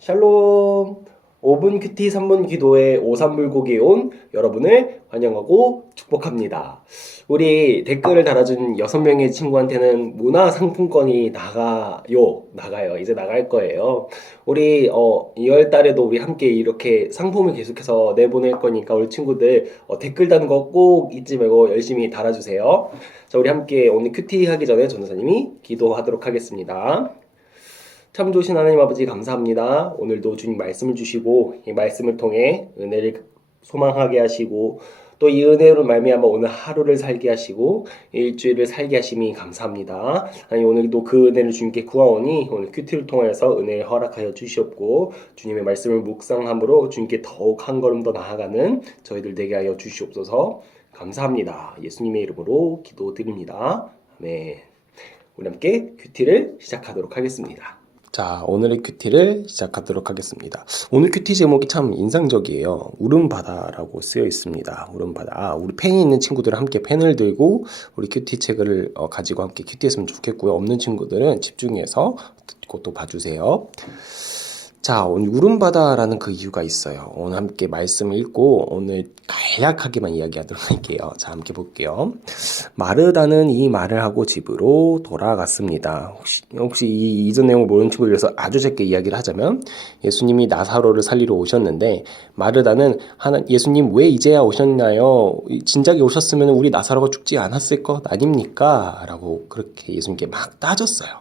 샬롬. 5분 큐티 3분 기도에 오삼불고기에 온 여러분을 환영하고 축복합니다. 우리 댓글을 달아준 6명의 친구한테는 문화상품권이 나가요. 이제 나갈 거예요. 우리 2월 달에도 우리 함께 이렇게 상품을 계속해서 내보낼 거니까 우리 친구들 댓글 다는 거 꼭 잊지 말고 열심히 달아주세요. 자, 우리 함께 오늘 큐티 하기 전에 전도사님이 기도하도록 하겠습니다. 참 좋으신 하나님 아버지 감사합니다. 오늘도 주님 말씀을 주시고 이 말씀을 통해 은혜를 소망하게 하시고 또 이 은혜로 말미암아 오늘 하루를 살게 하시고 일주일을 살게 하심이 감사합니다. 아니 오늘도 그 은혜를 주님께 구하오니 오늘 큐티를 통하여서 은혜를 허락하여 주시옵고 주님의 말씀을 묵상함으로 주님께 더욱 한 걸음 더 나아가는 저희들 되게 하여 주시옵소서. 감사합니다. 예수님의 이름으로 기도드립니다. 아멘. 우리 함께 큐티를 시작하도록 하겠습니다. 자, 오늘의 큐티를 시작하도록 하겠습니다. 오늘 큐티 제목이 참 인상적이에요. 울음바다라고 쓰여 있습니다. 울음바다. 우리 펜이 있는 친구들은 함께 펜을 들고 우리 큐티 책을 가지고 함께 큐티했으면 좋겠고요. 없는 친구들은 집중해서 듣고 또 봐주세요. 자, 오늘 울음바다라는 그 이유가 있어요. 오늘 함께 말씀을 읽고 오늘 간략하게만 이야기하도록 할게요. 자, 함께 볼게요. 마르다는 이 말을 하고 집으로 돌아갔습니다. 혹시 이 이전 내용을 모르는 친구들 위해서 아주 짧게 이야기를 하자면 예수님이 나사로를 살리러 오셨는데 마르다는 예수님 왜 이제야 오셨나요? 진작에 오셨으면 우리 나사로가 죽지 않았을 것 아닙니까? 라고 그렇게 예수님께 막 따졌어요.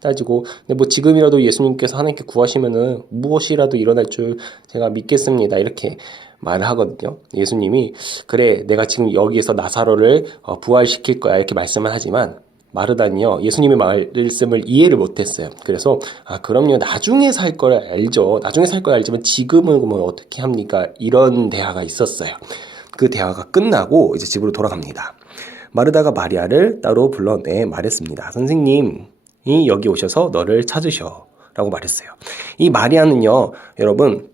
따지고 근데 뭐 지금이라도 예수님께서 하나님께 구하시면은 무엇이라도 일어날 줄 제가 믿겠습니다. 이렇게 말을 하거든요. 예수님이 그래 내가 지금 여기에서 나사로를 부활시킬 거야 이렇게 말씀을 하지만 마르다니요 예수님의 말씀을 이해를 못했어요. 그래서 그럼요 나중에 살 걸 알죠. 나중에 살 걸 알지만 지금은 뭐 어떻게 합니까? 이런 대화가 있었어요. 그 대화가 끝나고 이제 집으로 돌아갑니다. 마르다가 마리아를 따로 불러내 말했습니다. 선생님 이 여기 오셔서 너를 찾으셔 라고 말했어요. 이 마리아는요 여러분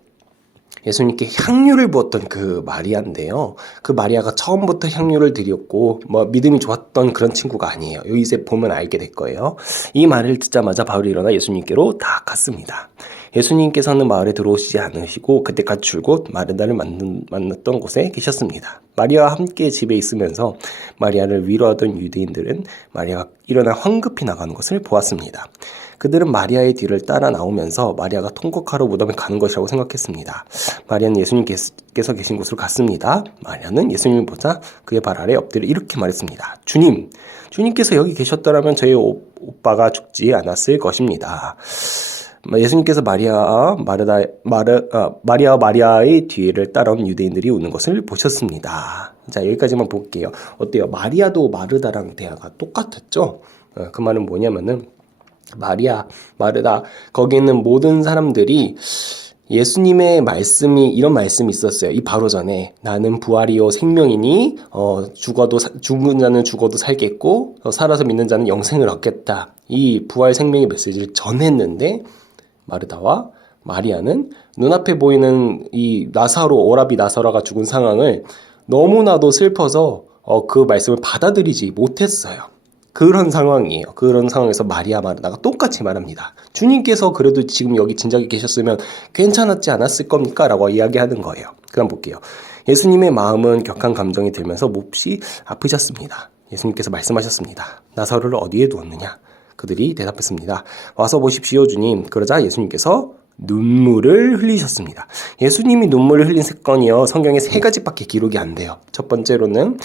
예수님께 향유를 부었던 그 마리아인데요. 그 마리아가 처음부터 향유를 드렸고 믿음이 좋았던 그런 친구가 아니에요. 여기서 보면 알게 될 거예요. 이 말을 듣자마자 바울이 일어나 예수님께로 다 갔습니다. 예수님께서는 마을에 들어오시지 않으시고 그때까지 줄곧 마르다를 만났던 곳에 계셨습니다. 마리아와 함께 집에 있으면서 마리아를 위로하던 유대인들은 마리아가 일어나 황급히 나가는 것을 보았습니다. 그들은 마리아의 뒤를 따라 나오면서 마리아가 통곡하러 무덤에 가는 것이라고 생각했습니다. 마리아는 예수님께서 계신 곳으로 갔습니다. 마리아는 예수님을 보자 그의 발 아래 엎드려 이렇게 말했습니다. 주님께서 여기 계셨더라면 저희 오빠가 죽지 않았을 것입니다. 예수님께서 마리아와 마리아의 뒤를 따라온 유대인들이 우는 것을 보셨습니다. 자, 여기까지만 볼게요. 어때요? 마리아도 마르다랑 대화가 똑같았죠? 그 말은 뭐냐면은 마르다 거기 있는 모든 사람들이 예수님의 말씀이 이런 말씀이 있었어요. 이 바로 전에 나는 부활이요 생명이니 죽은 자는 죽어도 살겠고 살아서 믿는 자는 영생을 얻겠다. 이 부활 생명의 메시지를 전했는데 마르다와 마리아는 눈앞에 보이는 이 오라비 나사로가 죽은 상황을 너무나도 슬퍼서 그 말씀을 받아들이지 못했어요. 그런 상황이에요. 그런 상황에서 마리아 마르다가 똑같이 말합니다. 주님께서 그래도 지금 여기 진작에 계셨으면 괜찮았지 않았을 겁니까? 라고 이야기하는 거예요. 그럼 볼게요. 예수님의 마음은 격한 감정이 들면서 몹시 아프셨습니다. 예수님께서 말씀하셨습니다. 나사로를 어디에 두었느냐? 그들이 대답했습니다. 와서 보십시오 주님. 그러자 예수님께서 눈물을 흘리셨습니다. 예수님이 눈물을 흘린 사건이요 성경에 3가지밖에 기록이 안 돼요. 첫 번째로는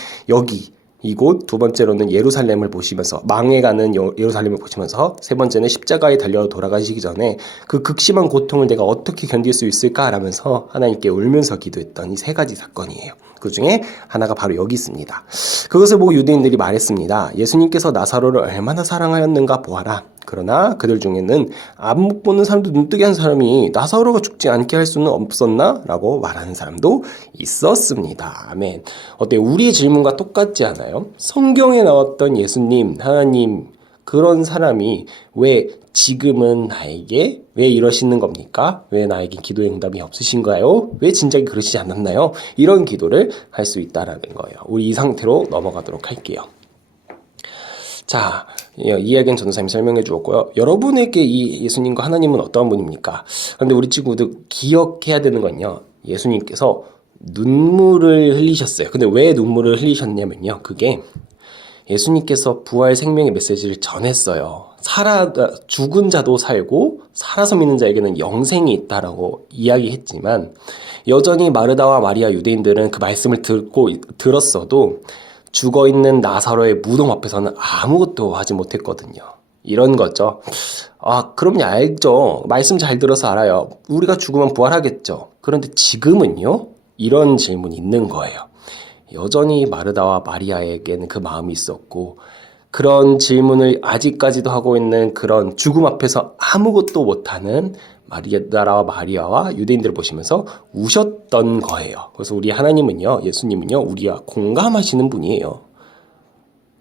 이곳, 두 번째로는 예루살렘을 보시면서 망해가는 예루살렘을 보시면서 세 번째는 십자가에 달려 돌아가시기 전에 그 극심한 고통을 내가 어떻게 견딜 수 있을까 라면서 하나님께 울면서 기도했던 이 3가지 사건이에요. 그 중에 하나가 바로 여기 있습니다. 그것을 보고 유대인들이 말했습니다. 예수님께서 나사로를 얼마나 사랑하였는가 보아라. 그러나 그들 중에는 안 못 보는 사람도 눈뜨게 한 사람이 나사로가 죽지 않게 할 수는 없었나? 라고 말하는 사람도 있었습니다. 아멘. 어때요? 우리의 질문과 똑같지 않아요? 성경에 나왔던 예수님, 하나님 그런 사람이 왜 지금은 나에게 왜 이러시는 겁니까? 왜 나에게 기도의 응답이 없으신가요? 왜 진작에 그러시지 않았나요? 이런 기도를 할 수 있다라는 거예요. 우리 이 상태로 넘어가도록 할게요. 자, 이야기는 전도사님이 설명해 주었고요. 여러분에게 이 예수님과 하나님은 어떠한 분입니까? 그런데 우리 친구들 기억해야 되는 건요. 예수님께서 눈물을 흘리셨어요. 근데 왜 눈물을 흘리셨냐면요. 그게 예수님께서 부활 생명의 메시지를 전했어요. 죽은 자도 살고 살아서 믿는 자에게는 영생이 있다라고 이야기했지만 여전히 마르다와 마리아 유대인들은 그 말씀을 들었어도 죽어있는 나사로의 무덤 앞에서는 아무것도 하지 못했거든요. 이런 거죠. 아, 그럼요, 알죠. 말씀 잘 들어서 알아요. 우리가 죽으면 부활하겠죠. 그런데 지금은요? 이런 질문이 있는 거예요. 여전히 마르다와 마리아에게는 그 마음이 있었고, 그런 질문을 아직까지도 하고 있는 그런 죽음 앞에서 아무것도 못하는 마리아와 마리아와 유대인들을 보시면서 우셨던 거예요. 그래서 우리 하나님은요, 예수님은요, 우리와 공감하시는 분이에요.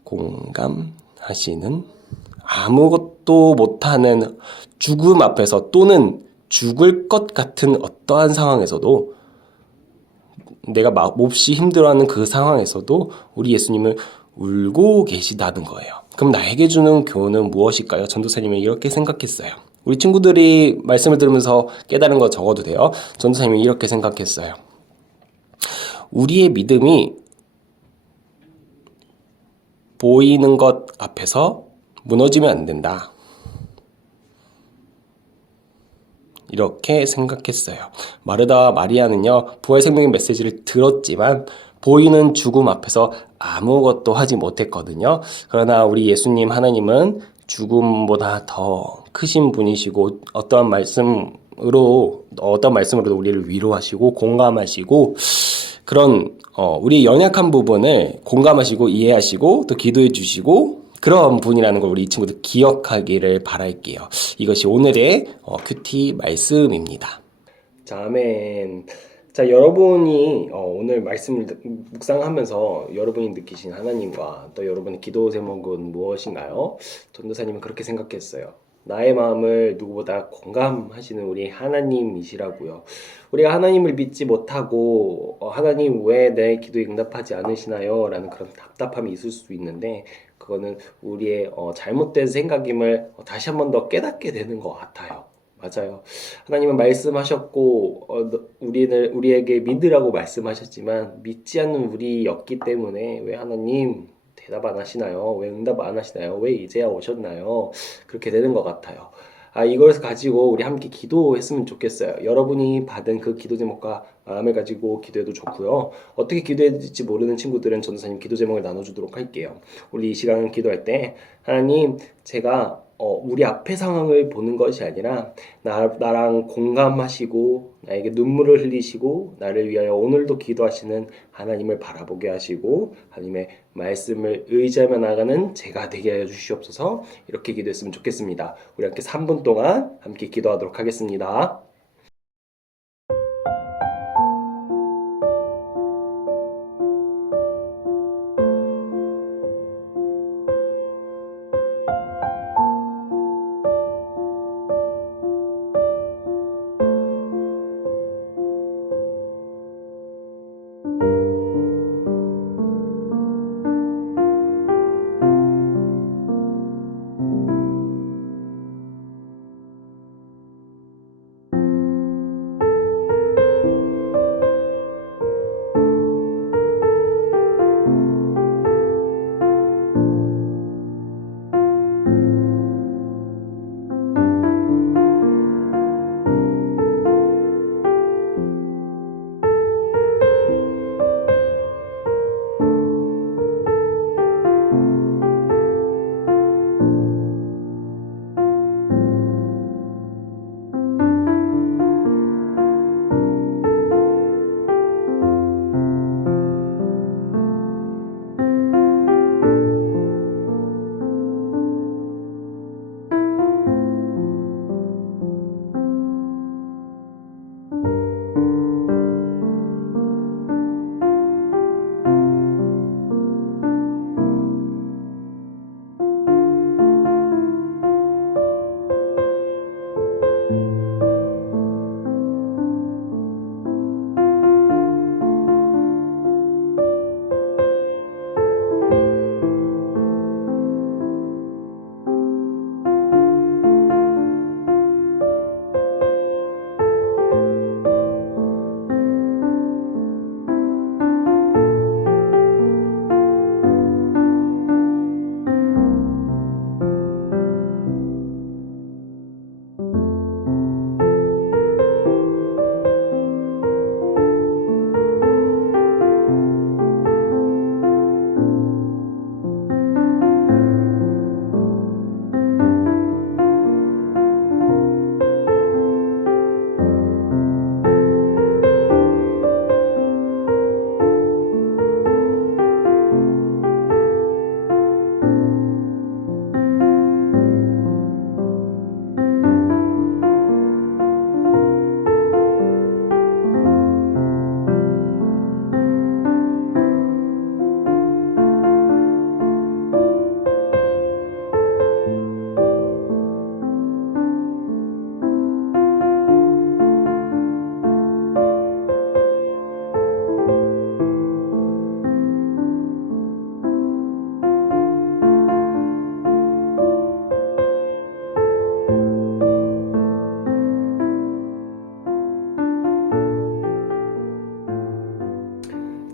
공감하시는, 아무것도 못하는 죽음 앞에서 또는 죽을 것 같은 어떠한 상황에서도, 내가 몹시 힘들어하는 그 상황에서도 우리 예수님은 울고 계시다는 거예요. 그럼 나에게 주는 교훈은 무엇일까요? 전도사님은 이렇게 생각했어요. 우리 친구들이 말씀을 들으면서 깨달은 거 적어도 돼요. 전도사님이 이렇게 생각했어요. 우리의 믿음이 보이는 것 앞에서 무너지면 안 된다. 이렇게 생각했어요. 마르다와 마리아는요, 부활 생명의 메시지를 들었지만 보이는 죽음 앞에서 아무것도 하지 못했거든요. 그러나 우리 예수님 하나님은 죽음보다 더 크신 분이시고 어떠한 말씀으로도 우리를 위로하시고 공감하시고 그런 우리 연약한 부분을 공감하시고 이해하시고 또 기도해 주시고 그런 분이라는 걸 우리 친구들 기억하기를 바랄게요. 이것이 오늘의 큐티 말씀입니다. 자, 아멘. 자, 여러분이 오늘 말씀을 묵상하면서 여러분이 느끼신 하나님과 또 여러분의 기도 제목은 무엇인가요? 전도사님은 그렇게 생각했어요. 나의 마음을 누구보다 공감하시는 우리 하나님이시라고요. 우리가 하나님을 믿지 못하고 하나님 왜 내 기도에 응답하지 않으시나요? 라는 그런 답답함이 있을 수 있는데 그거는 우리의 잘못된 생각임을 다시 한 번 더 깨닫게 되는 것 같아요. 맞아요. 하나님은 말씀하셨고 우리에게 믿으라고 말씀하셨지만 믿지 않는 우리였기 때문에 왜 하나님 대답 안 하시나요? 왜 응답 안 하시나요? 왜 이제야 오셨나요? 그렇게 되는 것 같아요. 이걸 가지고 우리 함께 기도했으면 좋겠어요. 여러분이 받은 그 기도 제목과 마음을 가지고 기도해도 좋고요. 어떻게 기도해야 될지 모르는 친구들은 전도사님 기도 제목을 나눠주도록 할게요. 우리 이 시간 기도할 때 하나님 제가 우리 앞의 상황을 보는 것이 아니라 나랑 공감하시고 나에게 눈물을 흘리시고 나를 위하여 오늘도 기도하시는 하나님을 바라보게 하시고 하나님의 말씀을 의지하며 나가는 제가 되게 하여 주시옵소서. 이렇게 기도했으면 좋겠습니다. 우리 함께 3분 동안 함께 기도하도록 하겠습니다.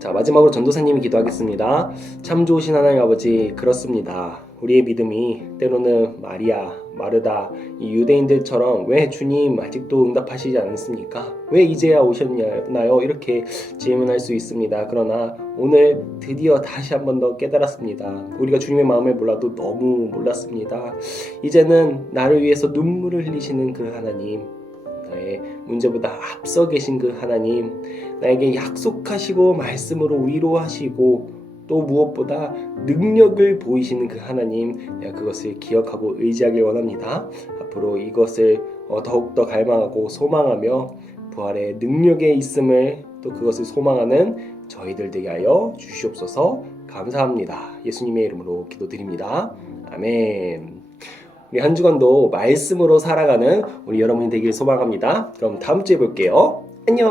자, 마지막으로 전도사님이 기도하겠습니다. 참 좋으신 하나님 아버지, 그렇습니다. 우리의 믿음이 때로는 마리아, 마르다, 이 유대인들처럼 왜 주님 아직도 응답하시지 않습니까? 왜 이제야 오셨나요? 이렇게 질문할 수 있습니다. 그러나 오늘 드디어 다시 한 번 더 깨달았습니다. 우리가 주님의 마음을 몰라도 너무 몰랐습니다. 이제는 나를 위해서 눈물을 흘리시는 그 하나님, 나의 문제보다 앞서 계신 그 하나님, 나에게 약속하시고 말씀으로 위로하시고 또 무엇보다 능력을 보이시는 그 하나님, 내가 그것을 기억하고 의지하길 원합니다. 앞으로 이것을 더욱더 갈망하고 소망하며 부활의 능력에 있음을 또 그것을 소망하는 저희들 되게 하여 주시옵소서. 감사합니다. 예수님의 이름으로 기도드립니다. 아멘. 우리 한 주간도 말씀으로 살아가는 우리 여러분이 되길 소망합니다. 그럼 다음 주에 볼게요. 안녕.